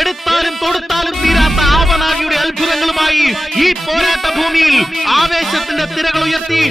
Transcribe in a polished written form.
എടുത്താലും തൊടുത്താലും തീരാത്ത ആവനാഴിയുടെ അത്ഭുതങ്ങളുമായി ഈ പോരാട്ട ഭൂമിയിൽ ആവേശത്തിന്റെ തിരകൾ ഉയർത്തി